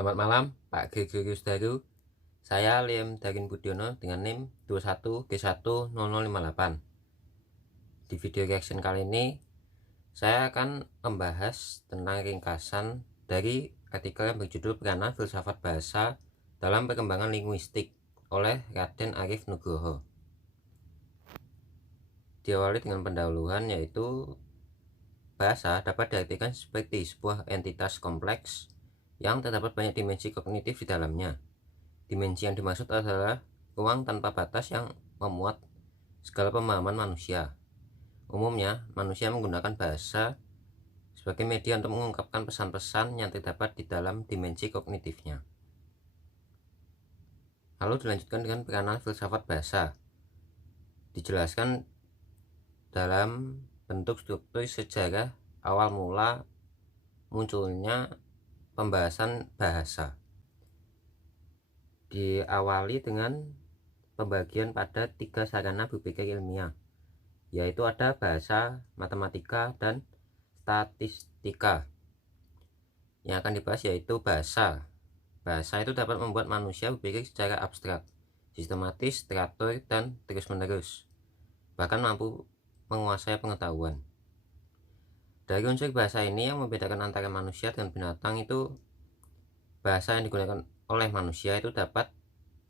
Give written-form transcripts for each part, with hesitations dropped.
Selamat malam Pak Gregorius Daru. Saya Liam Darin Budiono dengan NIM 21G10058. Di video reaction kali ini saya akan membahas tentang ringkasan dari artikel yang berjudul Peranan Filsafat Bahasa dalam Perkembangan Linguistik oleh Raden Arif Nugroho. Diawali dengan pendahuluan, yaitu bahasa dapat diartikan seperti sebuah entitas kompleks yang terdapat banyak dimensi kognitif di dalamnya. Dimensi yang dimaksud adalah ruang tanpa batas yang memuat segala pemahaman manusia. Umumnya, manusia menggunakan bahasa sebagai media untuk mengungkapkan pesan-pesan yang terdapat di dalam dimensi kognitifnya. Lalu dilanjutkan dengan peranan filsafat bahasa. Dijelaskan dalam bentuk struktur sejarah awal mula munculnya pembahasan bahasa. Diawali dengan pembagian pada 3 sarana berpikir ilmiah, yaitu ada bahasa, matematika, dan statistika. Yang akan dibahas yaitu bahasa. Bahasa itu dapat membuat manusia berpikir secara abstrak, sistematis, teratur, dan terus-menerus, bahkan mampu menguasai pengetahuan. Dari unsur bahasa ini yang membedakan antara manusia dan binatang itu, bahasa yang digunakan oleh manusia itu dapat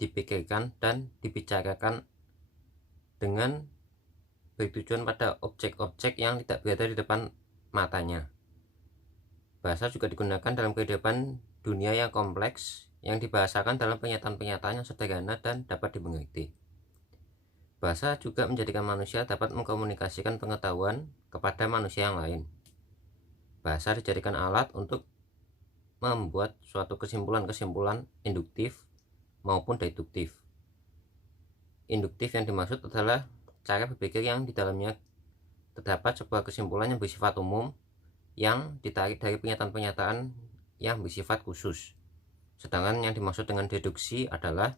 dipikirkan dan dibicarakan dengan bertujuan pada objek-objek yang tidak berada di depan matanya. Bahasa juga digunakan dalam kehidupan dunia yang kompleks, yang dibahasakan dalam pernyataan-pernyataan yang sederhana dan dapat dimengerti. Bahasa juga menjadikan manusia dapat mengkomunikasikan pengetahuan kepada manusia yang lain. Bahasa dijadikan alat untuk membuat suatu kesimpulan-kesimpulan induktif maupun deduktif. Induktif yang dimaksud adalah cara berpikir yang di dalamnya terdapat sebuah kesimpulan yang bersifat umum yang ditarik dari pernyataan-pernyataan yang bersifat khusus. Sedangkan yang dimaksud dengan deduksi adalah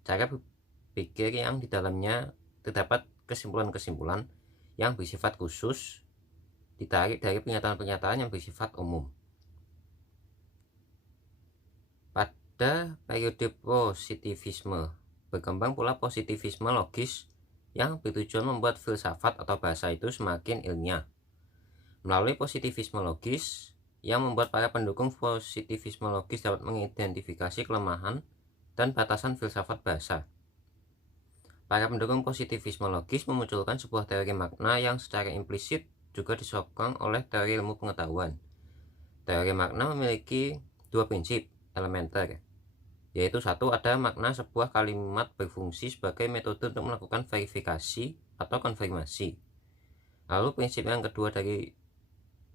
cara berpikir yang di dalamnya terdapat kesimpulan-kesimpulan yang bersifat khusus ditarik dari pernyataan-pernyataan yang bersifat umum. Pada periode positivisme berkembang pula positivisme logis yang bertujuan membuat filsafat atau bahasa itu semakin ilmiah. Melalui positivisme logis yang membuat para pendukung positivisme logis dapat mengidentifikasi kelemahan dan batasan filsafat bahasa. Para pendukung positivisme logis memunculkan sebuah teori makna yang secara implisit juga disokong oleh teori ilmu pengetahuan. Teori makna memiliki 2 prinsip elementer, yaitu satu, ada makna sebuah kalimat berfungsi sebagai metode untuk melakukan verifikasi atau konfirmasi. Lalu prinsip yang kedua dari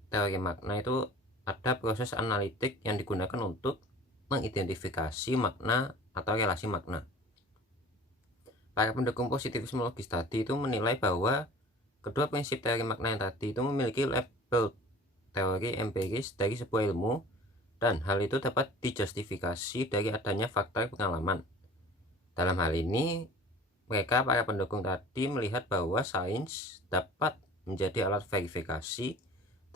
teori makna itu ada proses analitik yang digunakan untuk mengidentifikasi makna atau relasi makna. Para pendukung positivisme logis tadi itu menilai bahwa kedua prinsip teori makna yang tadi itu memiliki label teori empiris dari sebuah ilmu, dan hal itu dapat dijustifikasi dari adanya faktor pengalaman. Dalam hal ini, para pendukung tadi melihat bahwa sains dapat menjadi alat verifikasi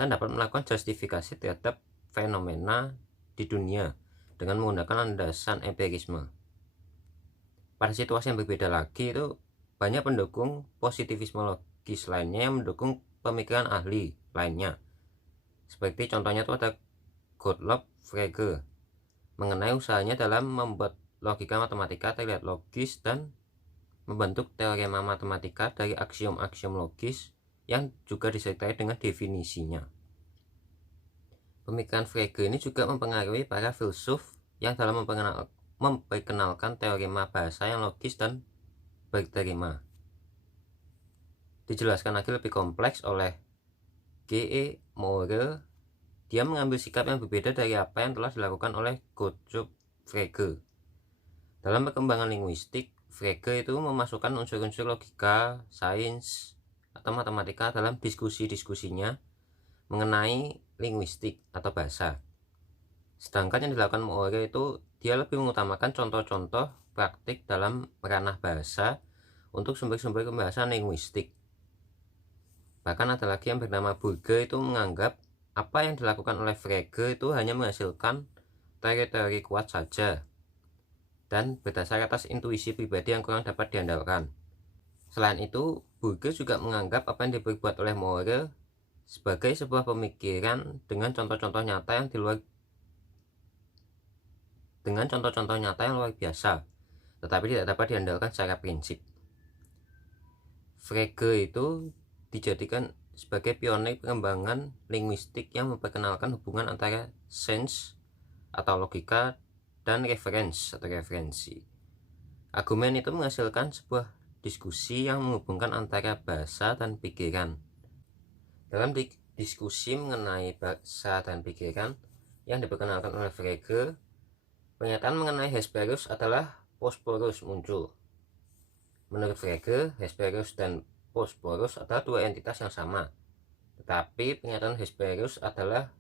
dan dapat melakukan justifikasi terhadap fenomena di dunia dengan menggunakan landasan empirisme. Pada situasi yang berbeda lagi itu, banyak pendukung positivisme logis lainnya yang mendukung pemikiran ahli lainnya. Seperti contohnya itu ada Gottlob Frege mengenai usahanya dalam membuat logika matematika terlihat logis dan membentuk teorema matematika dari aksiom-aksiom logis yang juga disertai dengan definisinya. Pemikiran Frege ini juga mempengaruhi para filsuf yang dalam memperkenalkan teorema bahasa yang logis dan berterima. Dijelaskan lagi lebih kompleks oleh G.E. Moore. Dia mengambil sikap yang berbeda dari apa yang telah dilakukan oleh Gottlob Frege. Dalam perkembangan linguistik, Frege itu memasukkan unsur-unsur logika, sains, atau matematika dalam diskusi-diskusinya mengenai linguistik atau bahasa. Sedangkan yang dilakukan Moore itu dia lebih mengutamakan contoh-contoh praktik dalam ranah bahasa untuk sumber-sumber pembahasan linguistik. Bahkan ada lagi yang bernama Burger itu menganggap apa yang dilakukan oleh Frege itu hanya menghasilkan teori-teori kuat saja dan berdasar atas intuisi pribadi yang kurang dapat diandalkan. Selain itu, Burger juga menganggap apa yang diperbuat oleh Moore sebagai sebuah pemikiran dengan contoh-contoh nyata yang luar biasa, tetapi tidak dapat diandalkan secara prinsip. Frege itu dijadikan sebagai pionir pengembangan linguistik yang memperkenalkan hubungan antara sense atau logika dan referensi. Argumen itu menghasilkan sebuah diskusi yang menghubungkan antara bahasa dan pikiran. Dalam diskusi mengenai bahasa dan pikiran yang diperkenalkan oleh Frege, pernyataan mengenai Hesperus adalah Bosporus muncul. Menurut Frege, Hesperus dan Bosporus adalah dua entitas yang sama, tetapi pernyataan Hesperus adalah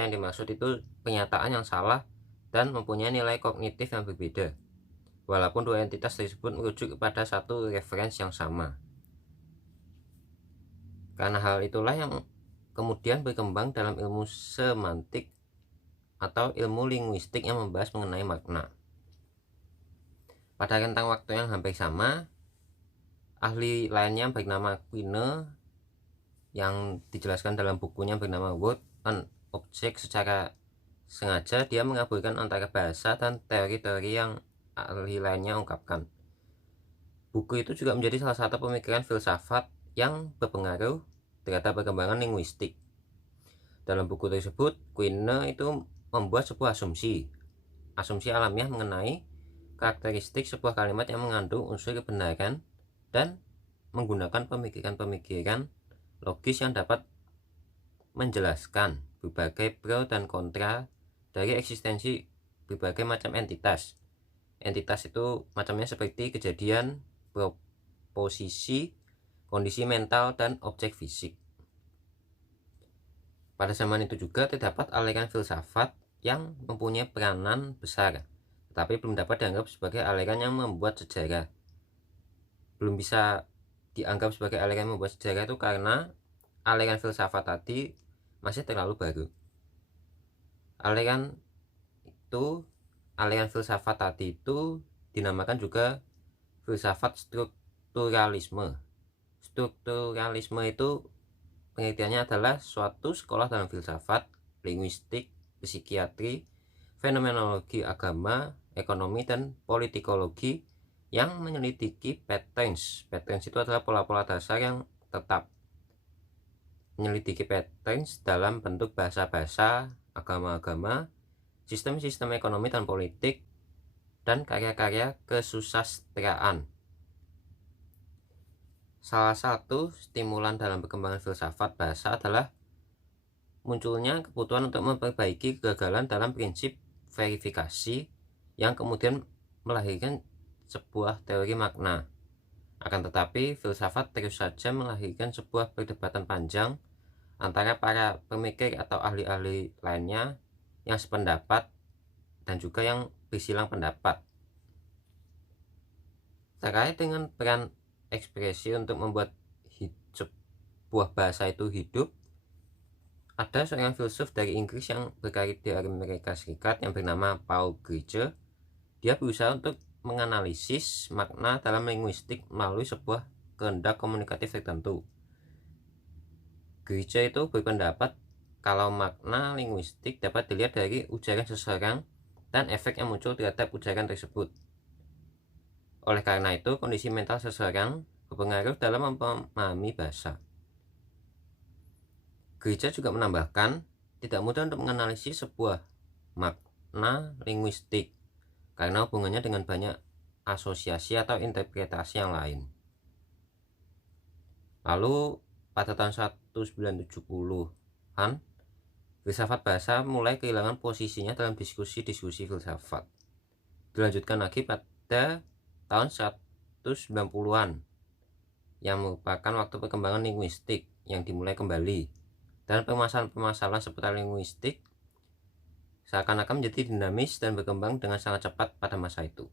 yang dimaksud itu pernyataan yang salah dan mempunyai nilai kognitif yang berbeda, walaupun dua entitas tersebut merujuk kepada satu referensi yang sama. Karena hal itulah yang kemudian berkembang dalam ilmu semantik atau ilmu linguistik yang membahas mengenai makna. Pada rentang waktu yang hampir sama, ahli lainnya bernama Quine yang dijelaskan dalam bukunya bernama Word and Object secara sengaja dia mengaburkan antara bahasa dan teori-teori yang ahli lainnya ungkapkan. Buku itu juga menjadi salah satu pemikiran filsafat yang berpengaruh terhadap perkembangan linguistik. Dalam buku tersebut, Quine itu membuat sebuah asumsi alamiah mengenai karakteristik sebuah kalimat yang mengandung unsur kebenaran dan menggunakan pemikiran-pemikiran logis yang dapat menjelaskan berbagai pro dan kontra dari eksistensi berbagai macam entitas. Entitas itu macamnya seperti kejadian, proposisi, kondisi mental, dan objek fisik. Pada zaman itu juga terdapat aliran filsafat yang mempunyai peranan besar, tetapi belum dapat dianggap sebagai aliran yang membuat sejarah. Belum bisa dianggap sebagai aliran yang membuat sejarah itu karena aliran filsafat tadi masih terlalu baru. Aliran filsafat tadi itu dinamakan juga filsafat strukturalisme. Strukturalisme itu pengertiannya adalah suatu sekolah dalam filsafat, linguistik, psikiatri, fenomenologi agama, ekonomi, dan politikologi yang menyelidiki patterns. Patterns itu adalah pola-pola dasar yang tetap. Menyelidiki patterns dalam bentuk bahasa-bahasa, agama-agama, sistem-sistem ekonomi dan politik, dan karya-karya kesusastraan. Salah satu stimulan dalam perkembangan filsafat bahasa adalah munculnya kebutuhan untuk memperbaiki kegagalan dalam prinsip verifikasi yang kemudian melahirkan sebuah teori makna. Akan tetapi, filsafat terus saja melahirkan sebuah perdebatan panjang antara para pemikir atau ahli-ahli lainnya yang sependapat dan juga yang bersilang pendapat terkait dengan peran ekspresi untuk membuat sebuah bahasa itu hidup. Ada seorang filsuf dari Inggris yang berkarir di Amerika Serikat yang bernama Paul Grischer. Dia berusaha untuk menganalisis makna dalam linguistik melalui sebuah kehendak komunikatif tertentu. Grischer itu berpendapat kalau makna linguistik dapat dilihat dari ujaran seseorang dan efek yang muncul terhadap ujaran tersebut. Oleh karena itu, kondisi mental seseorang berpengaruh dalam memahami bahasa. Grischer juga menambahkan, tidak mudah untuk menganalisis sebuah makna linguistik karena hubungannya dengan banyak asosiasi atau interpretasi yang lain. Lalu pada tahun 1970-an, filsafat bahasa mulai kehilangan posisinya dalam diskusi-diskusi filsafat. Dilanjutkan lagi pada tahun 1990-an yang merupakan waktu perkembangan linguistik yang dimulai kembali, dan permasalahan-permasalahan seputar linguistik seakan-akan menjadi dinamis dan berkembang dengan sangat cepat pada masa itu.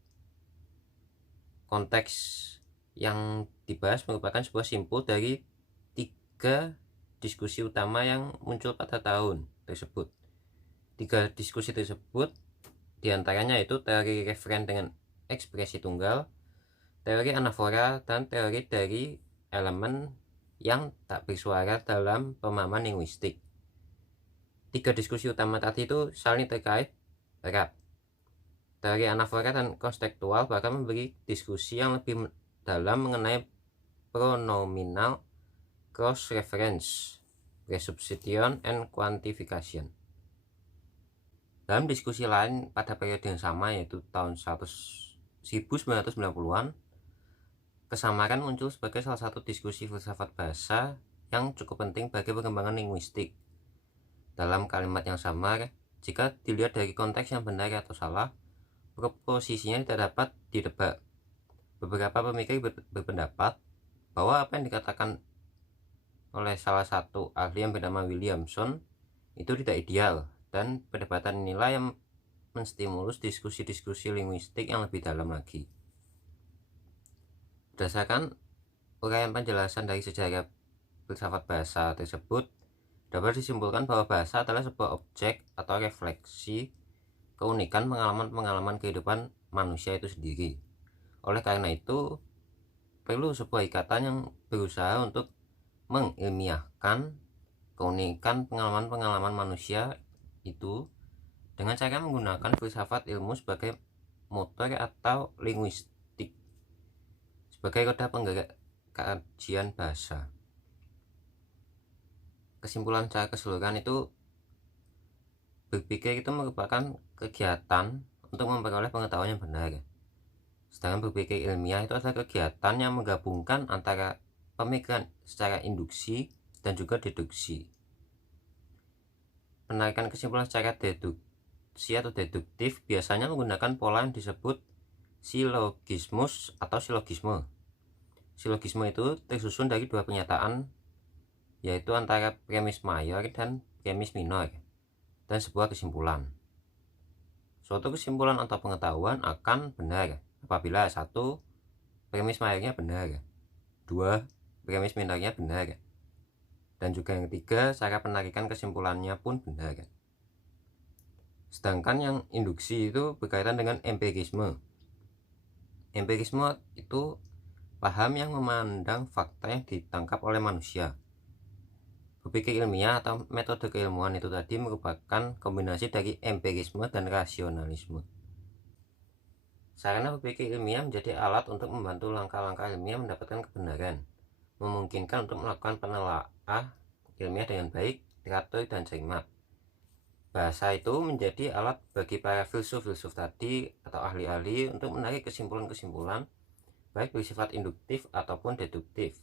Konteks yang dibahas merupakan sebuah simpul dari 3 diskusi utama yang muncul pada tahun tersebut. Tiga diskusi tersebut diantaranya itu teori referen dengan ekspresi tunggal, teori anafora, dan teori dari elemen yang tak bersuara dalam pemahaman linguistik. Tiga diskusi utama tadi itu saling terkait erat. Teori anafora dan konstekstual bahkan memberi diskusi yang lebih dalam mengenai pronominal cross reference, presupposition, and quantification. Dalam diskusi lain pada periode yang sama, yaitu tahun 1990-an, kesamaran muncul sebagai salah satu diskusi filsafat bahasa yang cukup penting bagi perkembangan linguistik. Dalam kalimat yang samar, jika dilihat dari konteks yang benar atau salah, proposisinya tidak dapat ditebak. Beberapa pemikir berpendapat bahwa apa yang dikatakan oleh salah satu ahli yang bernama Williamson itu tidak ideal, dan perdebatan inilah yang menstimulus diskusi-diskusi linguistik yang lebih dalam lagi. Berdasarkan uraian penjelasan dari sejarah filsafat bahasa tersebut, dapat disimpulkan bahwa bahasa adalah sebuah objek atau refleksi keunikan pengalaman-pengalaman kehidupan manusia itu sendiri. Oleh karena itu, perlu sebuah ikatan yang berusaha untuk mengilmiahkan keunikan pengalaman-pengalaman manusia itu dengan cara menggunakan filsafat ilmu sebagai motor atau linguistik sebagai roda penggerak kajian bahasa. Kesimpulan secara keseluruhan itu, berpikir itu merupakan kegiatan untuk memperoleh pengetahuan yang benar. Sedangkan berpikir ilmiah itu adalah kegiatan yang menggabungkan antara pemikiran secara induksi dan juga deduksi. Penarikan kesimpulan secara deduksi atau deduktif biasanya menggunakan pola yang disebut silogismus atau silogisme. Silogisme itu tersusun dari dua pernyataan, yaitu antara premis mayor dan premis minor, dan sebuah kesimpulan. Suatu kesimpulan atau pengetahuan akan benar apabila 1. Premis mayornya benar, 2. Premis minornya benar, dan juga yang ketiga, cara penarikan kesimpulannya pun benar. Sedangkan yang induksi itu berkaitan dengan empirisme. Empirisme itu paham yang memandang fakta yang ditangkap oleh manusia. Berpikir ilmiah atau metode keilmuan itu tadi merupakan kombinasi dari empirisme dan rasionalisme. Sarana berpikir ilmiah menjadi alat untuk membantu langkah-langkah ilmiah mendapatkan kebenaran, memungkinkan untuk melakukan penelaahan ilmiah dengan baik, teratur, dan cermat. Bahasa itu menjadi alat bagi para filsuf-filsuf tadi atau ahli-ahli untuk menarik kesimpulan-kesimpulan baik bersifat induktif ataupun deduktif.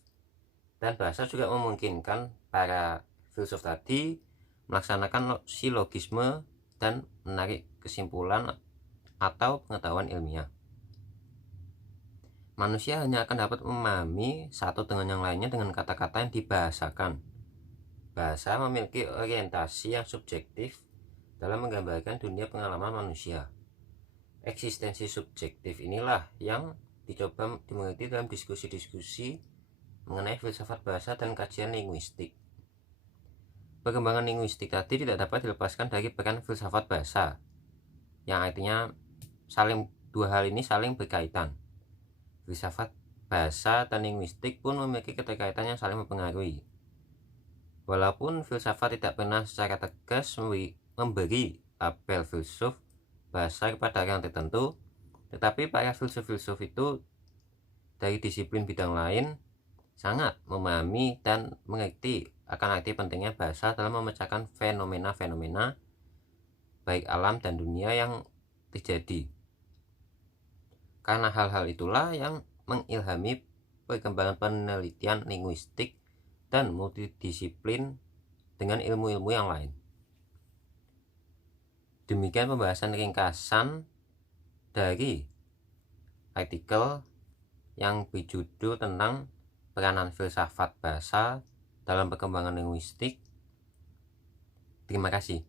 Dan bahasa juga memungkinkan para filsuf tadi melaksanakan silogisme dan menarik kesimpulan atau pengetahuan ilmiah. Manusia hanya akan dapat memahami satu dengan yang lainnya dengan kata-kata yang dibahasakan. Bahasa memiliki orientasi yang subjektif dalam menggambarkan dunia pengalaman manusia. Eksistensi subjektif inilah yang dicoba dimengerti dalam diskusi-diskusi mengenai filsafat bahasa dan kajian linguistik. Perkembangan linguistik tadi tidak dapat dilepaskan dari peran filsafat bahasa, yang artinya dua hal ini saling berkaitan. Filsafat bahasa dan linguistik pun memiliki keterkaitan yang saling mempengaruhi. Walaupun filsafat tidak pernah secara tegas memberi label filsuf bahasa kepada orang tertentu, tetapi para filsuf-filsuf itu dari disiplin bidang lain sangat memahami dan mengerti akan arti pentingnya bahasa dalam memecahkan fenomena-fenomena baik alam dan dunia yang terjadi. Karena hal-hal itulah yang mengilhami perkembangan penelitian linguistik dan multidisiplin dengan ilmu-ilmu yang lain. Demikian pembahasan ringkasan dari artikel yang berjudul tentang peranan filsafat bahasa dalam perkembangan linguistik. Terima kasih.